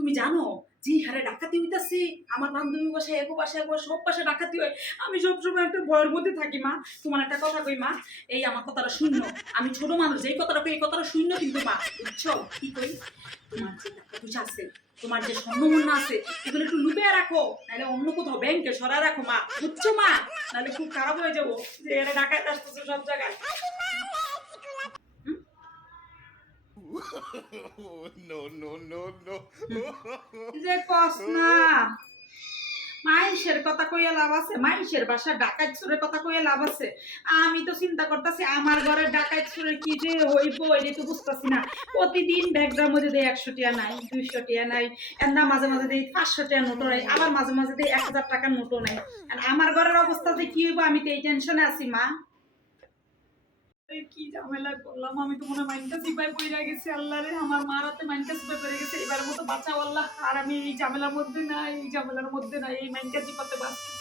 তুমি জানো যে হারে ডাকাতি হইতাছে আমার বান্ধবী বাসায় এগো বাসায় এগো সব বাসায় ডাকাতি হয়। আমি সবসময় একটা ভয়ের মধ্যে থাকি মা। তোমার একটা কথা কই মা, এই আমার কথাটা শূন্য, আমি ছোট মানুষ, যেই কথাটা কই এই কথাটা শূন্য কিন্তু মা, বুঝছো কি কই? তোমার যে টাকা পয়সা আছে, তোমার যে স্বর্ণমূল্য আছে, এগুলো একটু লুকিয়ে রাখো, নাহলে অন্য কোথাও ব্যাংকে সরায় রাখো মা, বুঝছো মা? নাহলে খুব খারাপ হয়ে যাবো যে এরা ডাকাত আসতেছে সব জায়গায়। No, no, no, no. যে কস না মাইনষের কথা কইয়া লাভ আছে? মাইনষের বাসা ডাকাত চোরের কথা কইয়া লাভ আছে? আমি তো চিন্তা করতেছি আমার ঘরের ডাকাত চোরের কি যে হইব এটা তো বুঝতেছি না। প্রতিদিন ব্যাগটার মধ্যে দেয় 100 টিয়া নাই, 200 টিয়া নাই, না মাঝে মাঝে দেয় 500 টিয়া নোটও নাই, আবার মাঝে মাঝে দেয় 1000 টাকার নোটও নাই। আর আমার ঘরের অবস্থা যে কি হইব আমি তো এই টেনশনে আছি মা। কি ঝামেলা করলাম আমি, তো মনে মাইন্ডটা সিপাই পড়ে গেছে। আল্লাহ রে, আমার মার হাতে মাইন্ডটা সিপাই পড়ে গেছে, এবার মতো বাঁচাও আল্লাহ। আর আমি এই ঝামেলার মধ্যে নাই, এই ঝামেলার মধ্যে নাই, এই মাইন্ডটা চিপাতে বাঁচতেছি।